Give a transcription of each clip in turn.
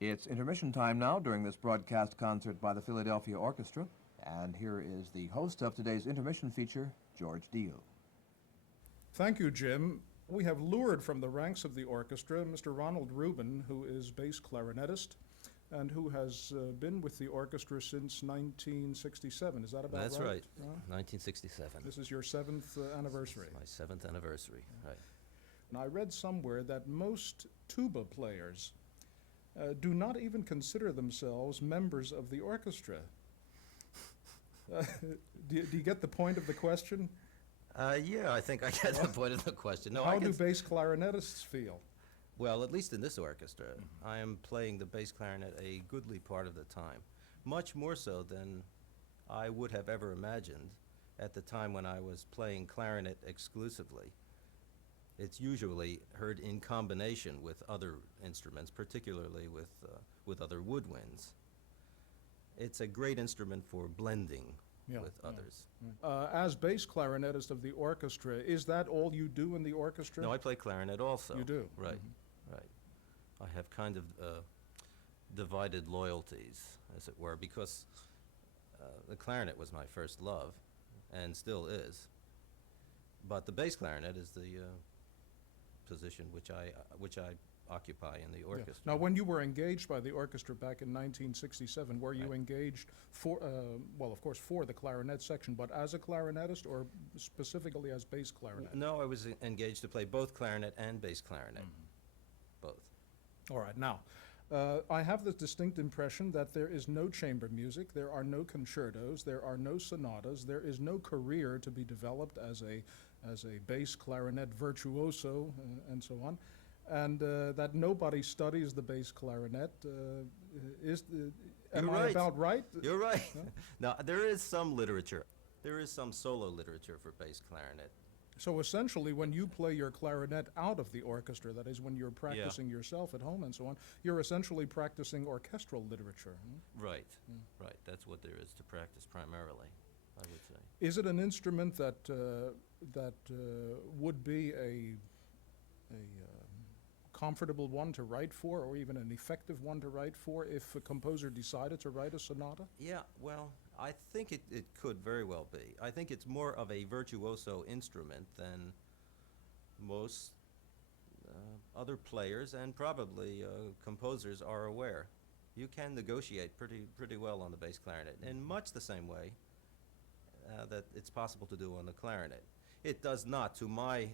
It's intermission time now during this broadcast concert by the Philadelphia Orchestra, and here is the host of today's intermission feature, George Deal. Thank you, Jim. We have lured from the ranks of the orchestra Mr. Ronald Rubin, who is bass clarinetist and who has been with the orchestra since 1967. Is that about That's right? right, 1967. This is your seventh anniversary. My 7th anniversary, right. And I read somewhere that most tuba players do not even consider themselves members of the orchestra. Do you get the point of the question? Yeah, I think I get the point of the question. No, How do bass clarinetists feel? Well, at least in this orchestra, I am playing the bass clarinet a goodly part of the time, much more so than I would have ever imagined at the time when I was playing clarinet exclusively. It's usually heard in combination with other instruments, particularly with other woodwinds. It's a great instrument for blending with others. As bass clarinetist of the orchestra, is that all you do in the orchestra? No, I play clarinet also. You do? Right, right. I have kind of divided loyalties, as it were, because the clarinet was my first love, and still is. But the bass clarinet is the position which I occupy in the orchestra. Now, when you were engaged by the orchestra back in 1967, were you engaged for, well, of course, for the clarinet section, but as a clarinetist or specifically as bass clarinet? No, I was engaged to play both clarinet and bass clarinet, both. All right. Now, I have the distinct impression that there is no chamber music, there are no concertos, there are no sonatas, there is no career to be developed as a bass clarinet virtuoso and so on, and that nobody studies the bass clarinet. Am I about right? You're right. Now, there is some literature. There is some solo literature for bass clarinet. So essentially, when you play your clarinet out of the orchestra, that is, when you're practicing yourself at home and so on, you're essentially practicing orchestral literature. Right, right. That's what there is to practice primarily, I would say. Is it an instrument that would be a comfortable one to write for, or even an effective one to write for, if a composer decided to write a sonata? Yeah, well, I think it could very well be. I think it's more of a virtuoso instrument than most other players and probably composers are aware. You can negotiate pretty well on the bass clarinet in much the same way that it's possible to do on the clarinet. It does not, to my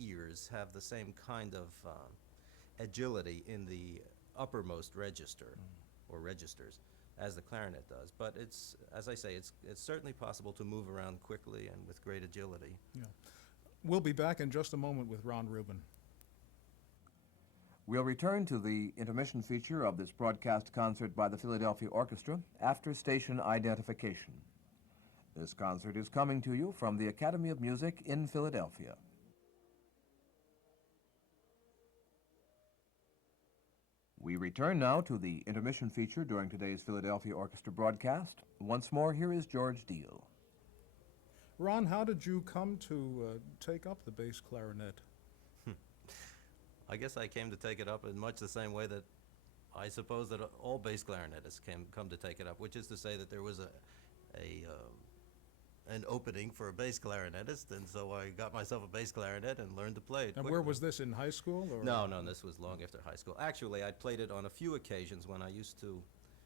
ears, have the same kind of agility in the uppermost register or registers as the clarinet does, but it's, as I say, it's certainly possible to move around quickly and with great agility. Yeah. We'll be back in just a moment with Ron Rubin. We'll return to the intermission feature of this broadcast concert by the Philadelphia Orchestra after station identification. This concert is coming to you from the Academy of Music in Philadelphia. We return now to the intermission feature during today's Philadelphia Orchestra broadcast. Once more, here is George Deal. Ron, how did you come to take up the bass clarinet? I guess I came to take it up in much the same way that I suppose that all bass clarinetists come to take it up, which is to say that there was an opening for a bass clarinetist, and so I got myself a bass clarinet and learned to play it. And where was this, in high school? Or? No, this was long after high school. Actually, I played it on a few occasions when I used to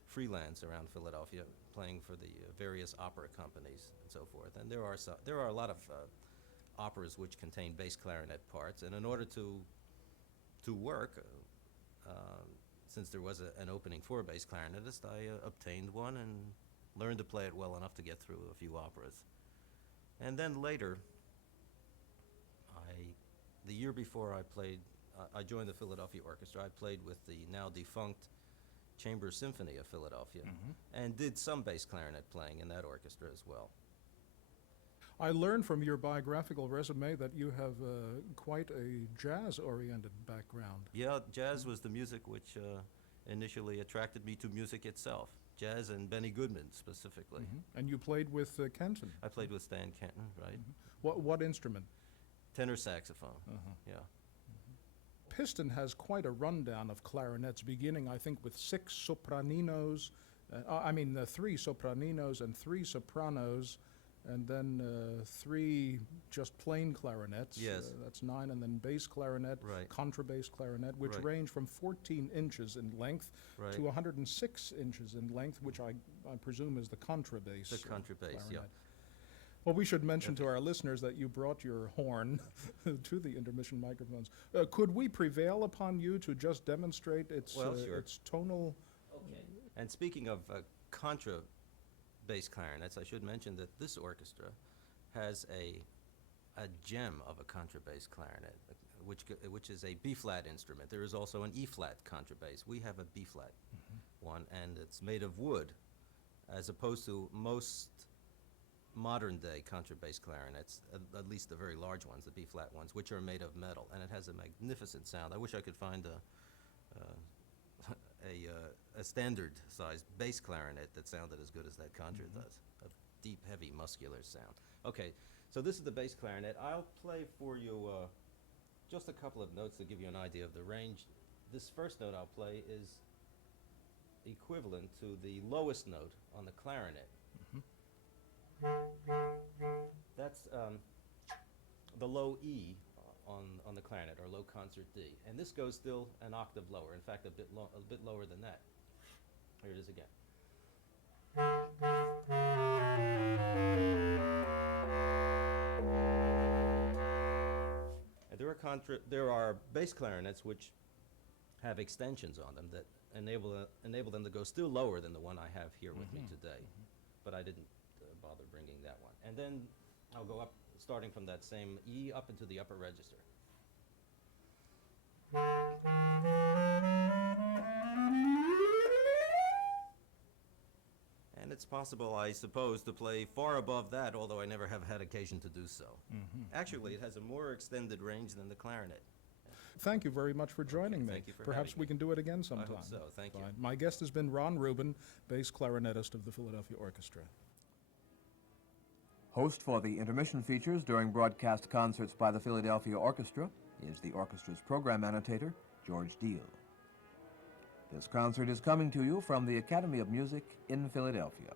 freelance around Philadelphia, playing for the various opera companies and so forth. And there are a lot of operas which contain bass clarinet parts, and in order to work, since there was an opening for a bass clarinetist, I obtained one and learned to play it well enough to get through a few operas. And then later, the year before I joined the Philadelphia Orchestra, I played with the now defunct Chamber Symphony of Philadelphia, and did some bass clarinet playing in that orchestra as well. I learned from your biographical resume that you have quite a jazz-oriented background. Yeah, jazz was the music which initially attracted me to music itself. Jazz and Benny Goodman specifically. And you played with Kenton. I played with Stan Kenton, right? What instrument? Tenor saxophone, yeah. piston has quite a rundown of clarinets, beginning, I think, with 6 sopraninos, 3 sopraninos and 3 sopranos, and then 3 just plain clarinets. Yes. That's 9, and then bass clarinet, Right. contrabass clarinet, which Right. range from 14 inches in length Right. to 106 inches in length, which I presume is the contrabass. The contrabass, yeah. clarinet. Well, we should mention to our listeners that you brought your horn to the intermission microphones. Could we prevail upon you to just demonstrate its, Well, sure. its tonal? And speaking of contra bass clarinets, I should mention that this orchestra has a gem of a contrabass clarinet, which is a B-flat instrument. There is also an E-flat contrabass. We have a B-flat one, and it's made of wood, as opposed to most modern-day contrabass clarinets, at least the very large ones, the B-flat ones, which are made of metal, and it has a magnificent sound. I wish I could find a standard-sized bass clarinet that sounded as good as that contra does. A deep, heavy, muscular sound. Okay, so this is the bass clarinet. I'll play for you just a couple of notes to give you an idea of the range. This first note I'll play is equivalent to the lowest note on the clarinet. That's the low E on the clarinet, or low concert D, and this goes still an octave lower. In fact, a bit lower than that. Here it is again. And there are bass clarinets which have extensions on them that enable them to go still lower than the one I have here with me today, but I didn't bother bringing that one. And then I'll go up, starting from that same E up into the upper register. And it's possible, I suppose, to play far above that, although I never have had occasion to do so. Actually, it has a more extended range than the clarinet. Thank you very much for joining me. thank you for Perhaps having we me. can do it again sometime. I hope so. Thank you. Fine. My guest has been Ron Rubin, bass clarinetist of the Philadelphia Orchestra. Host for the intermission features during broadcast concerts by the Philadelphia Orchestra is the orchestra's program annotator, George Deal. This concert is coming to you from the Academy of Music in Philadelphia.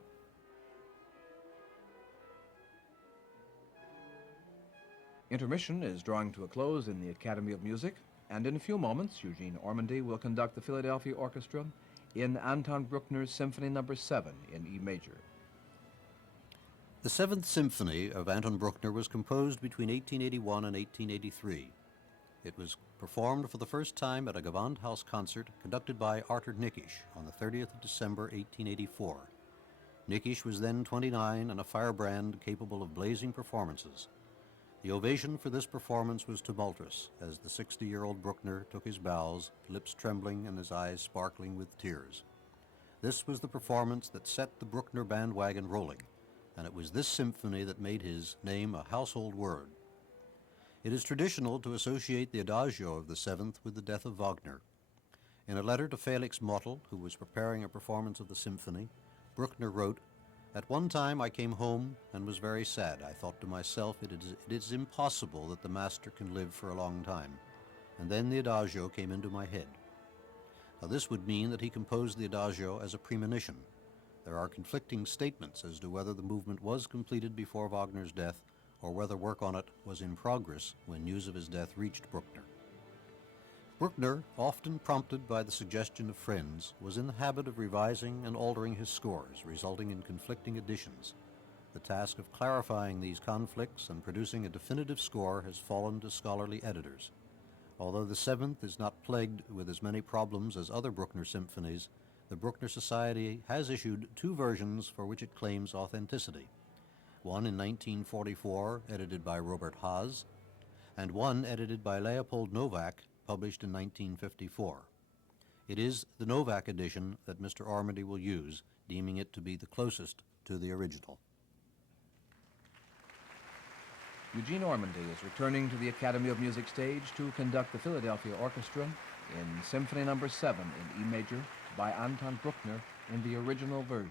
Intermission is drawing to a close in the Academy of Music, and in a few moments, Eugene Ormandy will conduct the Philadelphia Orchestra in Anton Bruckner's Symphony No. 7 in E major. The Seventh Symphony of Anton Bruckner was composed between 1881 and 1883. It was performed for the first time at a Gewandhaus concert conducted by Arthur Nikisch on the 30th of December, 1884. Nikisch was then 29 and a firebrand capable of blazing performances. The ovation for this performance was tumultuous as the 60-year-old Bruckner took his bows, lips trembling and his eyes sparkling with tears. This was the performance that set the Bruckner bandwagon rolling, and it was this symphony that made his name a household word. It is traditional to associate the Adagio of the Seventh with the death of Wagner. In a letter to Felix Mottl, who was preparing a performance of the symphony, Bruckner wrote, "At one time I came home and was very sad. I thought to myself, it is impossible that the master can live for a long time. And then the Adagio came into my head." Now this would mean that he composed the Adagio as a premonition. There are conflicting statements as to whether the movement was completed before Wagner's death or whether work on it was in progress when news of his death reached Bruckner. Bruckner, often prompted by the suggestion of friends, was in the habit of revising and altering his scores, resulting in conflicting editions. The task of clarifying these conflicts and producing a definitive score has fallen to scholarly editors. Although the Seventh is not plagued with as many problems as other Bruckner symphonies, the Bruckner Society has issued 2 versions for which it claims authenticity. One in 1944, edited by Robert Haas, and one edited by Leopold Novak, published in 1954. It is the Novak edition that Mr. Ormandy will use, deeming it to be the closest to the original. Eugene Ormandy is returning to the Academy of Music stage to conduct the Philadelphia Orchestra in Symphony No. 7 in E major by Anton Bruckner in the original version.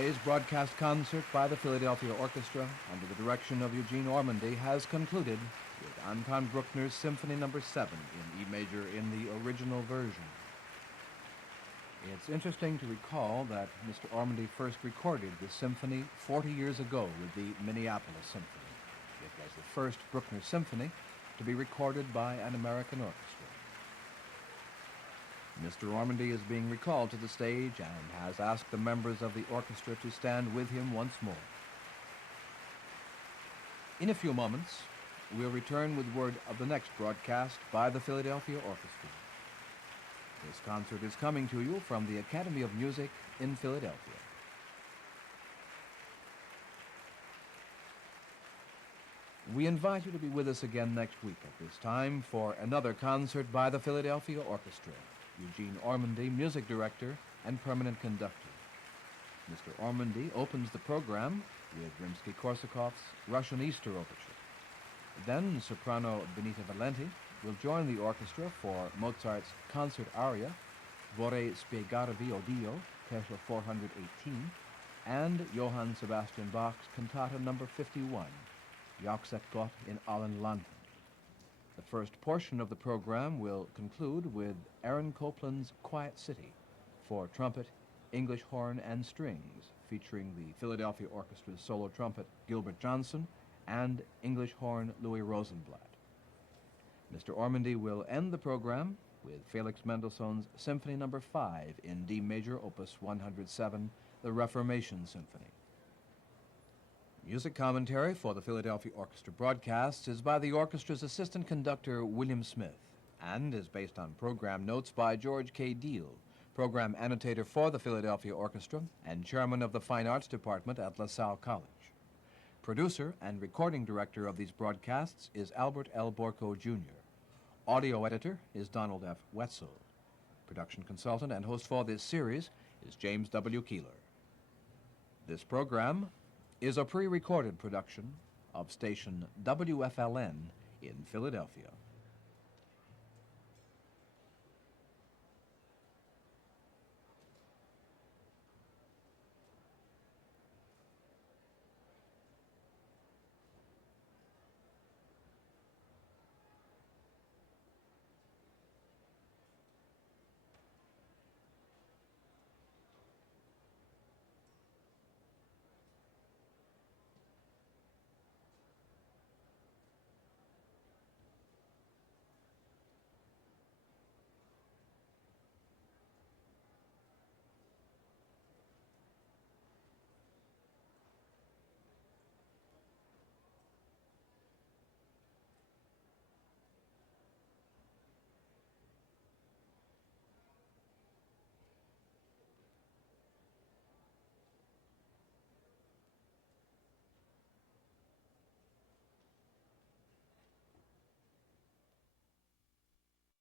Today's broadcast concert by the Philadelphia Orchestra under the direction of Eugene Ormandy has concluded with Anton Bruckner's Symphony No. 7 in E major in the original version. It's interesting to recall that Mr. Ormandy first recorded the symphony 40 years ago with the Minneapolis Symphony. It was the first Bruckner symphony to be recorded by an American orchestra. Mr. Ormandy is being recalled to the stage and has asked the members of the orchestra to stand with him once more. In a few moments, we'll return with word of the next broadcast by the Philadelphia Orchestra. This concert is coming to you from the Academy of Music in Philadelphia. We invite you to be with us again next week at this time for another concert by the Philadelphia Orchestra. Eugene Ormandy, music director and permanent conductor. Mr. Ormandy opens the program with Rimsky-Korsakov's Russian Easter Overture. Then soprano Benita Valenti will join the orchestra for Mozart's concert aria, Vorrei spiegarvi o Dio, Pesce 418, and Johann Sebastian Bach's cantata number 51, Jauchzet Gott in allen Landen. The first portion of the program will conclude with Aaron Copland's Quiet City for trumpet, English horn, and strings, featuring the Philadelphia Orchestra's solo trumpet Gilbert Johnson and English horn Louis Rosenblatt. Mr. Ormandy will end the program with Felix Mendelssohn's Symphony No. 5 in D major, Opus 107, the Reformation Symphony. Music commentary for the Philadelphia Orchestra broadcasts is by the orchestra's assistant conductor, William Smith, and is based on program notes by George K. Deal, program annotator for the Philadelphia Orchestra and chairman of the Fine Arts Department at LaSalle College. Producer and recording director of these broadcasts is Albert L. Borco, Jr. Audio editor is Donald F. Wetzel. Production consultant and host for this series is James W. Keeler. This program is a pre-recorded production of station WFLN in Philadelphia.